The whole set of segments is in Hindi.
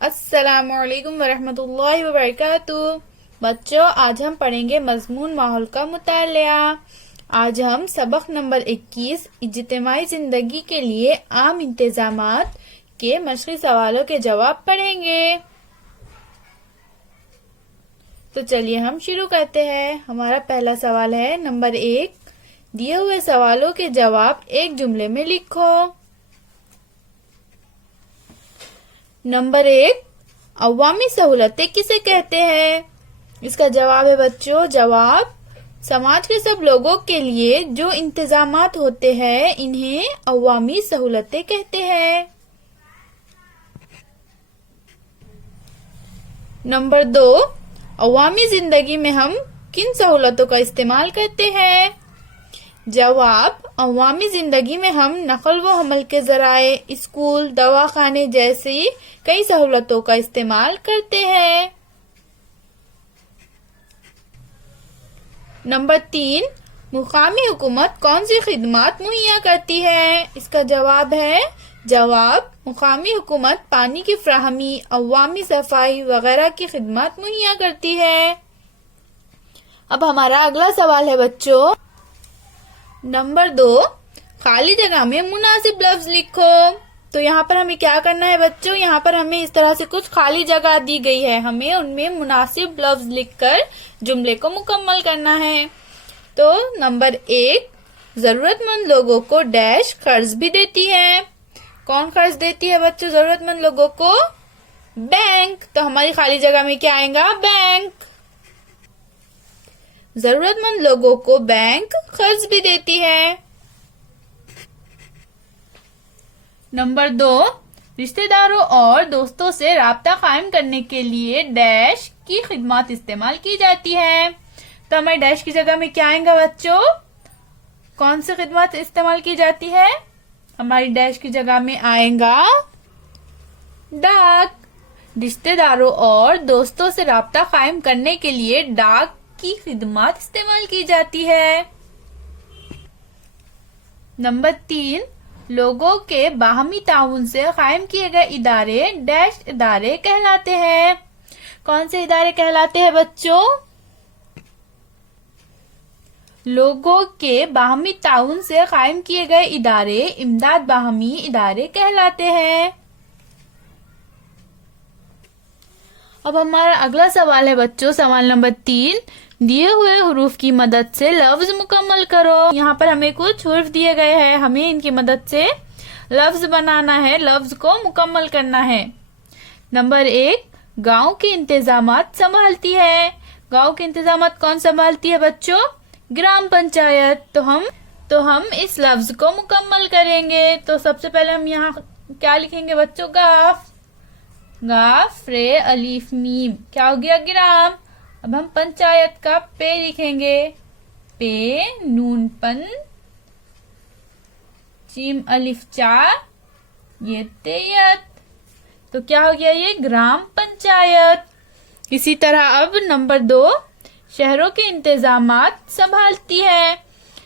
अस्सलामुअलैकुम वरहमतुल्लाहि वबरकातुह। बच्चों, आज हम पढ़ेंगे मजमून माहौल का मुतालिया। आज हम सबक नंबर 21 इज्तिमाई जिंदगी के लिए आम इंतजामात के मशक़ी सवालों के जवाब पढ़ेंगे। तो चलिए हम शुरू करते हैं। हमारा पहला सवाल है नंबर 1। दिए हुए सवालों के जवाब एक जुमले में लिखो। नंबर 1, अवामी सहूलतें किसे कहते हैं? इसका जवाब है बच्चों, जवाब समाज के सब लोगों के लिए जो इंतजामात होते हैं इन्हें अवामी सहूलतें कहते हैं। नंबर 2, अवामी जिंदगी में हम किन सहूलतों का इस्तेमाल करते हैं? जवाब, अवामी जिंदगी में हम नकल व हमल के जराए, स्कूल, दवाखाने जैसी कई सहूलतों का इस्तेमाल करते हैं। नंबर 3, मुकामी हुकूमत कौन सी खिदमत मुहैया करती है? इसका जवाब है, जवाब मुकामी हुकूमत पानी की फ्राहमी, अवामी सफाई वगैरह की खिदमत मुहैया करती है। अब हमारा अगला सवाल है बच्चों, नंबर 2, खाली जगह में मुनासिब लफ्ज लिखो। तो यहाँ पर हमें क्या करना है बच्चों, यहाँ पर हमें इस तरह से कुछ खाली जगह दी गई है, हमें उनमें मुनासिब लफ्ज लिखकर जुमले को मुकम्मल करना है। तो नंबर 1, जरूरतमंद लोगों को डैश कर्ज भी देती है। कौन कर्ज देती है बच्चों जरूरतमंद लोगों को? बैंक। तो हमारी खाली जगह में क्या आएगा? बैंक। जरूरतमंद लोगों को बैंक कर्ज भी देती है। नंबर 2, रिश्तेदारों और दोस्तों से राब्ता कायम करने के लिए डैश की खिदमत इस्तेमाल की जाती है। तो हमारे डैश की जगह में क्या आएगा बच्चों? कौन सी खिदमत इस्तेमाल की जाती है? हमारी डैश की जगह में आएगा डाक। रिश्तेदारों और दोस्तों से राब्ता कायम करने के लिए डाक की खिदमत इस्तेमाल की जाती है। नंबर 3, लोगों के बाहमी ताउन से कायम किए गए इदारे डैश इदारे कहलाते हैं। कौन से इदारे कहलाते हैं बच्चों? लोगों के बाहमी ताउन से कायम किए गए इदारे इमदाद बाहमी इदारे कहलाते हैं। अब हमारा अगला सवाल है बच्चों, सवाल नंबर 3, दिए हुए हुरूफ की मदद से लफ्ज मुकम्मल करो। यहाँ पर हमें कुछ हुरूफ दिए गए हैं, हमें इनकी मदद से लफ्ज बनाना है, लफ्ज को मुकम्मल करना है। नंबर 1, गांव के इंतजामात संभालती है। गांव के इंतजामात कौन संभालती है बच्चों? ग्राम पंचायत। तो हम इस लफ्ज को मुकम्मल करेंगे। तो सबसे पहले हम यहाँ क्या लिखेंगे बच्चों? गाफ। गाफ रे अलीफ मीम, क्या हो गया? ग्राम। अब हम पंचायत का पे लिखेंगे, पे नून पन चीम अलिफ चा, ये तेयत। तो क्या हो गया? ये ग्राम पंचायत। इसी तरह अब नंबर 2, शहरों के इंतजामात संभालती है।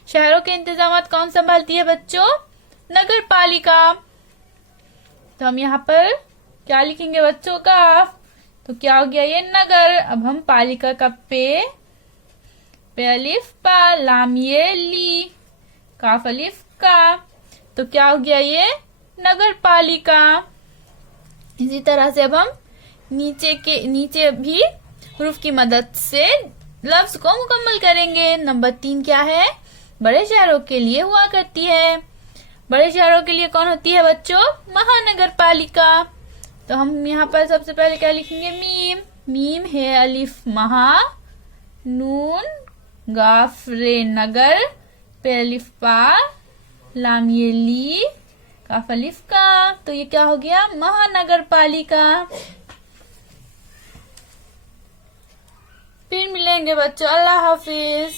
शहरों के इंतजामात कौन संभालती है बच्चों? नगर पालिका। तो हम यहाँ पर क्या लिखेंगे बच्चों? काफ। तो क्या हो गया? ये नगर। अब हम पालिका का पे अलिफ पा, लाम ये ली, काफ अलिफ का। तो क्या हो गया? ये नगर पालिका। इसी तरह से अब हम नीचे भी हुरूफ की मदद से लफ्ज को मुकम्मल करेंगे। नंबर 3 क्या है? बड़े शहरों के लिए हुआ करती है। बड़े शहरों के लिए कौन होती है बच्चों? महानगर पालिका। तो हम यहाँ पर सबसे पहले क्या लिखेंगे? मीम। मीम है अलिफ महा, नून गाफ रे नगर, पे अलिफ पा, लाम ये ली, काफ अलिफ का। तो ये क्या हो गया? महानगर पालिका। फिर मिलेंगे बच्चों, अल्लाह हाफिज।